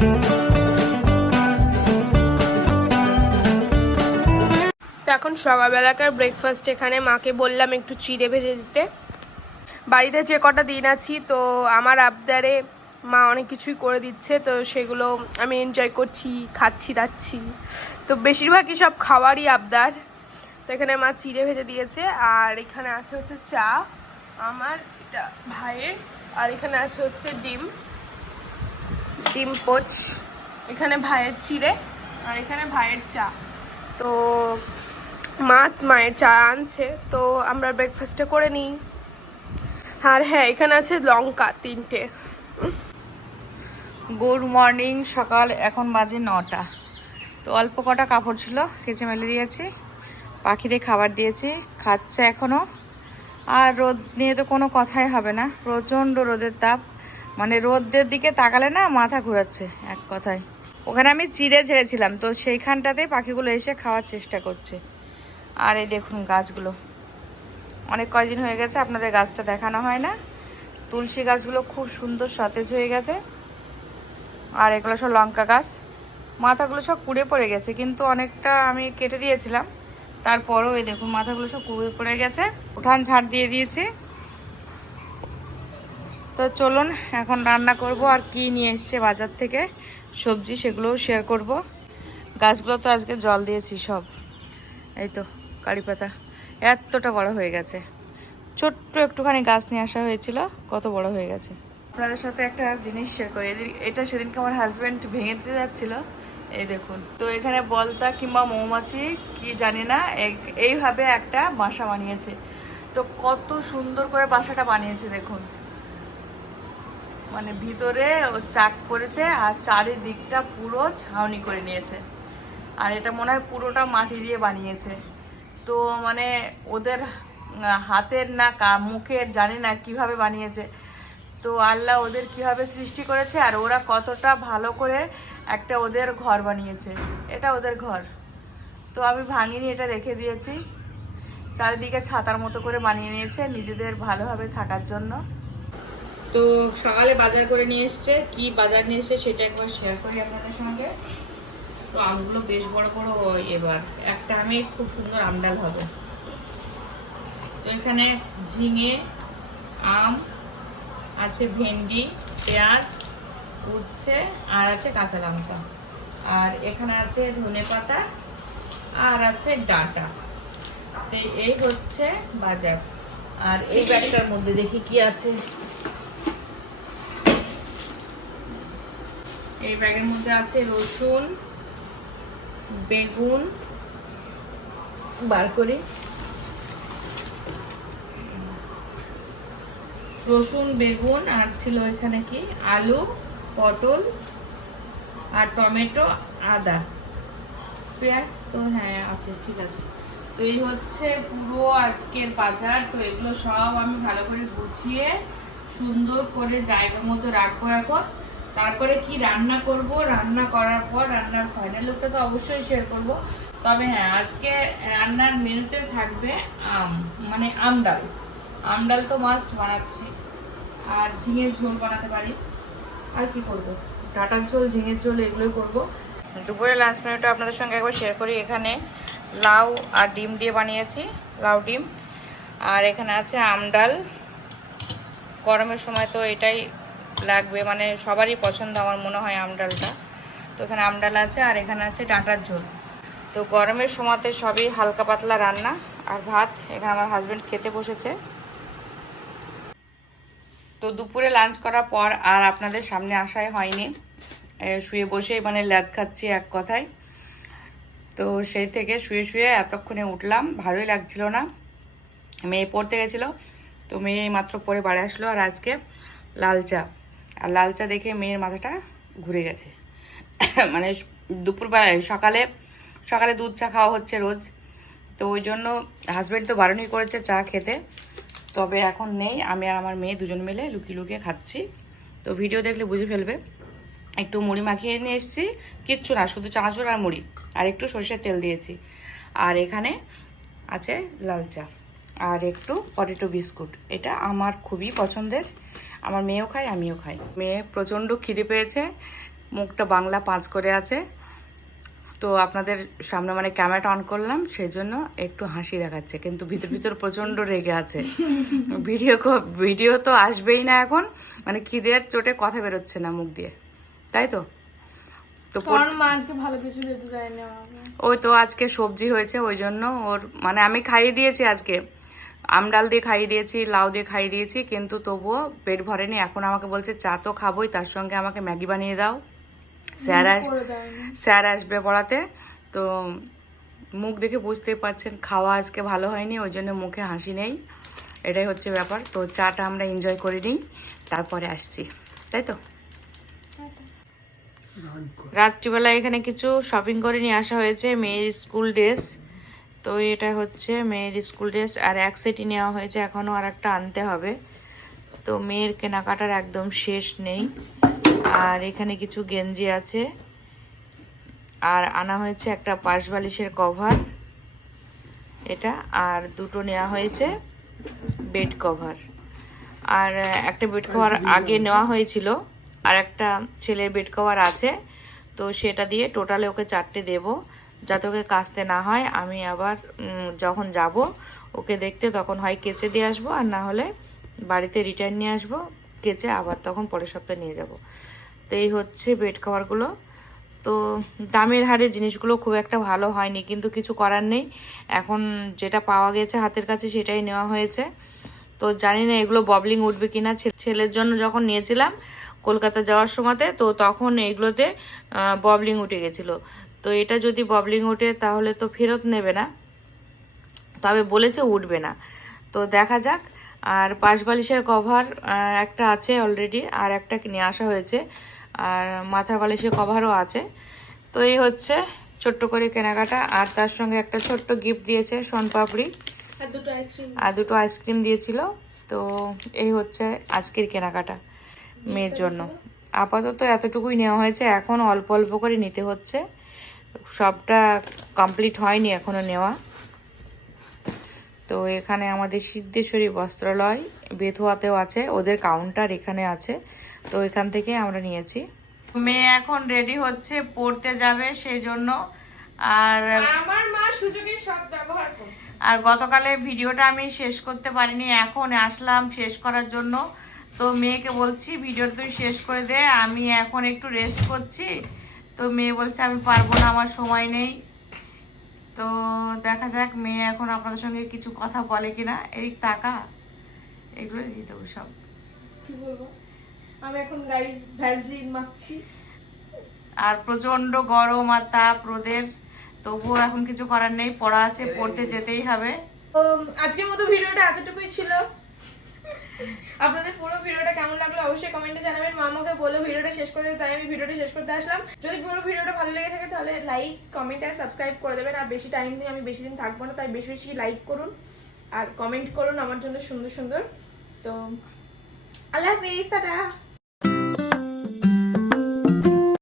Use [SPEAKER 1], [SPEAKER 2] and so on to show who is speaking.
[SPEAKER 1] তো এখন সকালবেলাকার ব্রেকফাস্ট এখানে মাকে বললাম একটু চিড়ে ভেজে দিতে। বাড়িতে যে কটা দিন আছি, তো আমার আবদারে মা অনেক কিছুই করে দিচ্ছে, তো সেগুলো আমি এনজয় করছি, খাচ্ছি, দাচ্ছি। তো বেশিরভাগই সব খাওয়ারই আবদার। তো এখানে মা চিড়ে ভেজে দিয়েছে, আর এখানে আছে হচ্ছে চা, আমার এটা ভাইয়ের, আর এখানে আছে হচ্ছে ডিম। ডিম পোচ এখানে ভাইয়ের চিড়ে আর এখানে ভাইয়ের চা। তো মা মায়ের চা আনছে তো আমরা ব্রেকফাস্টটা করে নিই। আর হ্যাঁ এখানে আছে লঙ্কা তিনটে।
[SPEAKER 2] গুড মর্নিং সকাল এখন বাজে নটা। তো অল্প কটা কাপড় ছিল কেচে মেলে দিয়েছি পাখিদের খাবার দিয়েছি খাচ্ছে এখনও। আর রোদ নিয়ে তো কোনো কথাই হবে না প্রচণ্ড রোদের তাপ। মানে রোদের দিকে তাকালে না মাথা ঘোরাচ্ছে এক কথায়। ওখানে আমি চিড়ে ছেড়েছিলাম, তো সেইখানটাতে পাখিগুলো এসে খাওয়ার চেষ্টা করছে। আর এই দেখুন গাছগুলো। অনেক কয়দিন হয়ে গেছে আপনাদের গাছটা দেখানো হয় না। তুলসী গাছগুলো খুব সুন্দর সতেজ হয়ে গেছে। আর এগুলো সব লঙ্কা গাছ। মাথাগুলো সব কুড়ে পড়ে গেছে, কিন্তু অনেকটা আমি কেটে দিয়েছিলাম। তারপরেও এই দেখুন মাথাগুলো সব কুড়ে পড়ে গেছে। উঠান ঝাড় দিয়ে দিয়েছি। তো চলুন, এখন রান্না করব আর কি নিয়ে এসছে বাজার থেকে। সবজি সেগুলোও শেয়ার করব। গাছগুলো তো আজকে জল দিয়েছি সব। এই তো, কারি পাতা। এতটা বড় হয়ে গেছে। ছোট্ট একটুখানি গাছ নিয়ে আসা হয়েছিল, কত বড় হয়ে গেছে। আপনাদের সাথে একটা জিনিস শেয়ার করি। এটা সেদিনকে আমার হাজব্যান্ড ভেঙে দিতে যাচ্ছিল। এই দেখুন। তো এখানে বলতা কিংবা মৌমাছি, কি জানি না এইভাবে একটা বাসা বানিয়েছে। তো কত সুন্দর করে বাসাটা বানিয়েছে, দেখুন। মানে ভিতরে ও চাক করেছে আর চারিদিকটা পুরো ছাউনি করে নিয়েছে। আর এটা মনে হয় পুরোটা মাটি দিয়ে বানিয়েছে। তো মানে ওদের হাতের না কা, মুখের জানি না কীভাবে বানিয়েছে। তো আল্লাহ ওদের কীভাবে সৃষ্টি করেছে আর ওরা কতটা ভালো করে একটা ওদের ঘর বানিয়েছে। এটা ওদের ঘর। তো আমি ভাঙিনি, এটা রেখে দিয়েছি। চারিদিকে ছাতার মতো করে বানিয়ে নিয়েছে নিজেদের ভালোভাবে থাকার জন্য। তো সকালে বাজার করে নিয়ে এসছে, কি বাজার নিয়ে এসছে সেটা একবার শেয়ার করি আপনাদের সঙ্গে। তো আমগুলো বেশ বড় বড় হয় এবার। একটা আমি খুব সুন্দর আমডাল হবে। তো এখানে ঝিঙে, আম, আছে ভেন্ডি, পেঁয়াজ, উচ্ছে, আর আছে কাঁচা লঙ্কা। আর এখানে আছে ধনে পাতা, আর আছে ডাঁটা। তো এই হচ্ছে বাজার। আর এই ব্যাগটার মধ্যে দেখি কি আছে। এই ব্যাগের মধ্যে আছে রসুন, বেগুন বার করি রসুন, বেগুন, আর ছিল এখানে কি? আলু, পটল, আর টমেটো, আদা। পেঁয়াজ তো হ্যাঁ আছে, ঠিক আছে। তো এই হচ্ছে পুরো আজকের বাজার। তো এগুলো সব আমি ভালো করে গুছিয়ে সুন্দর করে জায়গা মতো রাখব এখন। তারপরে কি রান্না করব? রান্না করার পর রান্নার ফাইনাল লুকটা তো অবশ্যই শেয়ার করব। তবে হ্যাঁ আজকে রান্নার মেনুতে থাকবে আম মানে আম ডাল। আম ডাল তো মাস্ট বানাচ্ছি। আর ঝিঙের ঝোল বানাতে পারি। আর কি করব? ডাটার ঝোল, ঝিঙের ঝোল এগুলোই করব। দুপুরে লাঞ্চ মেনুটা আপনাদের সঙ্গে একবার শেয়ার করি। এখানে লাউ আর ডিম দিয়ে বানিয়েছি, লাউ ডিম। আর এখানে আছে আম ডাল। গরমের সময় তো এটাই লাগবে মানে সবারই পছন্দ আমার মনে হয় আম ডালটা। তো এখানে আম ডাল আছে আর এখানে আছে ডাঁটার ঝোল। তো গরমের সময়তে সবই হালকা পাতলা রান্না আর ভাত, এখানে আমার হাজব্যান্ড খেতে বসেছে। তো দুপুরে লাঞ্চ করার পর আর আপনাদের সামনে আসাই হয়নি। শুয়ে বসেই মানে ল্যাদ খাচ্ছি এক কথায়। তো সেই থেকে শুয়ে শুয়ে এতক্ষণে উঠলাম, ভালোই লাগছিল না। মেয়ে পড়তে গেছিল, তো মেয়ে মাত্র পরে বাড়ি আসলো আর আজকে লাল চা। আর লাল চা দেখে মেয়ের মাথাটা ঘুরে গেছে। মানে দুপুরবেলায় সকালে সকালে দুধ চা খাওয়া হচ্ছে রোজ। তো ওই জন্য হাজব্যান্ড তো বারণই করেছে চা খেতে। তবে এখন নেই, আমি আর আমার মেয়ে দুজন মিলে লুকিয়ে লুকিয়ে খাচ্ছি। তো ভিডিও দেখলে বুঝে ফেলবে। একটু মুড়ি মাখিয়ে নিয়ে এসেছি, কিচ্ছু না, শুধু চানাচুর আর মুড়ি। আর একটু সর্ষের তেল দিয়েছি। আর এখানে আছে লাল চা আর একটু পটেটো বিস্কুট এটা আমার খুবই পছন্দের। আমার মেয়েও খায় আমিও খাই। মেয়ে প্রচণ্ড খিদে পেয়েছে মুখটা বাংলা পাঁচ করে আছে। তো আপনাদের সামনে মানে ক্যামেরাটা অন করলাম সেই জন্য একটু হাসি দেখাচ্ছে কিন্তু ভিতর ভিতর প্রচণ্ড রেগে আছে। ভিডিও ভিডিও তো আসবেই না এখন মানে খিদের চোটে কথা বেরোচ্ছে না মুখ দিয়ে। তাই তো? তো
[SPEAKER 1] ভালো কিছু
[SPEAKER 2] ওই তো আজকে সবজি হয়েছে ওই জন্য ওর মানে আমি খাইয়ে দিয়েছি আজকে। আমডাল দিয়ে খাইয়ে দিয়েছি লাউ দিয়ে খাইয়ে দিয়েছি কিন্তু তবুও পেট ভরেনি। এখন আমাকে বলছে চা তো খাবোই তার সঙ্গে আমাকে ম্যাগি বানিয়ে দাও। স্যার আস স্যার আসবে পড়াতে। তো মুখ দেখে বুঝতেই পারছেন খাওয়া আজকে ভালো হয়নি ওই জন্য মুখে হাসি নেই। এটাই হচ্ছে ব্যাপার। তো চাটা আমরা এনজয় করে নিই তারপরে আসছি। তাই তো? রাত্রিবেলা এখানে কিছু শপিং করে নিয়ে আসা হয়েছে মেয়ের স্কুল ড্রেস তো এটা হচ্ছে মেয়ের স্কুল ড্রেস, আর এক সেটই নেওয়া হয়েছে, এখনও আর একটা আনতে হবে। তো মেয়ের কেনাকাটার একদম শেষ নেই। আর এখানে কিছু গেঞ্জি আছে। আর আনা হয়েছে একটা পাশ বালিশের কভার এটা, আর দুটো নেওয়া হয়েছে বেড কভার আর একটা বেড কভার আগে নেওয়া হয়েছিল, আর একটা ছেলের বেড কভার আছে। তো সেটা দিয়ে টোটালে ওকে চারটে দেব। যাতে ওকে কাচতে না হয়, আমি আবার যখন যাব, ওকে দেখতে তখন হয় কেচে দিয়ে আসব, আর না হলে বাড়িতে রিটার্ন নিয়ে আসব, কেচে আবার তখন পরের সপ্তাহে নিয়ে যাব। তো এই হচ্ছে বেড কভারগুলো তো দামের হারে জিনিসগুলো খুব একটা ভালো হয়নি, কিন্তু কিছু করার নেই। এখন যেটা পাওয়া গেছে হাতের কাছে সেটাই নেওয়া হয়েছে। তো জানি না এগুলো ববলিং উঠবে কিনা। ছে- ছেলের জন্য যখন নিয়েছিলাম কলকাতা যাওয়ার সময়তে, তো তখন এগুলোতে ববলিং উঠে গেছিল। তো এটা যদি ববলিং ওঠে তাহলে তো ফেরত নেবে না। তবে বলেছে উঠবে না। তো দেখা যাক। আর পাশ বালিশের কভার একটা আছে অলরেডি আর একটা নিয়ে আসা হয়েছে। আর মাথার বালিশের কভারও আছে। তো এই হচ্ছে ছোট্ট করে কেনাকাটা। আর তার সঙ্গে একটা ছোট্ট গিফট দিয়েছে সোনপাপড়ি
[SPEAKER 1] আর দুটো আইসক্রিম
[SPEAKER 2] আর দুটো আইসক্রিম দিয়েছিল। তো এই হচ্ছে আজকের কেনাকাটা মেয়ের জন্য। আপাতত এতটুকুই নেওয়া হয়েছে। এখন অল্প অল্প করে নিতে হচ্ছে। সবটা কমপ্লিট হয়নি এখনও নেওয়া। তো এখানে আমাদের সিদ্ধেশ্বরী বস্ত্রালয় বেথুয়াতেও আছে ওদের কাউন্টার এখানে আছে। তো এখান থেকে আমরা নিয়েছি। মেয়ে এখন রেডি হচ্ছে পড়তে যাবে সেই জন্য আর
[SPEAKER 1] আমার মা সুযোগের সৎ ব্যবহার করছে।
[SPEAKER 2] আর গতকালে ভিডিওটা আমি শেষ করতে পারিনি এখন আসলাম শেষ করার জন্য। তো মেয়েকে বলছি ভিডিওটা তুই শেষ করে দে আমি এখন একটু রেস্ট করছি। তো মেয়ে বলছে আমি পারব না আমার সময় নেই। তো দেখা যাক মেয়ে এখন আপনাদের সঙ্গে কিছু কথা বলে কিনা। এই টাকা এগুলো দিয়ে দেবো সব।
[SPEAKER 1] কি বলব? আমি এখন গাইস ভ্যাজলিন মাখছি।
[SPEAKER 2] আর প্রচণ্ড গরম আর তাপ রোদের তবুও এখন কিছু করার নেই পড়া আছে পড়তে যেতেই হবে।
[SPEAKER 1] আজকের মতো ভিডিওটা এতটুকুই ছিল। আপনাদের পুরো ভিডিওটা কেমন লাগল অবশ্যই কমেন্টে জানাবেন। মা আমাকে বলে ভিডিওটা শেষ করে তাই আমি ভিডিওটা শেষ করতে আসলাম। যদি পুরো ভিডিওটা ভালো লেগে থাকে তাহলে লাইক কমেন্ট আর সাবস্ক্রাইব করে দেবেন। আর বেশি টাইম দিয়ে আমি বেশি দিন থাকব না, তাই বেশি বেশি লাইক করুন। আর কমেন্ট করুন আমার জন্য সুন্দর সুন্দর। তো আল্লাহ হাফিজ, টাটা।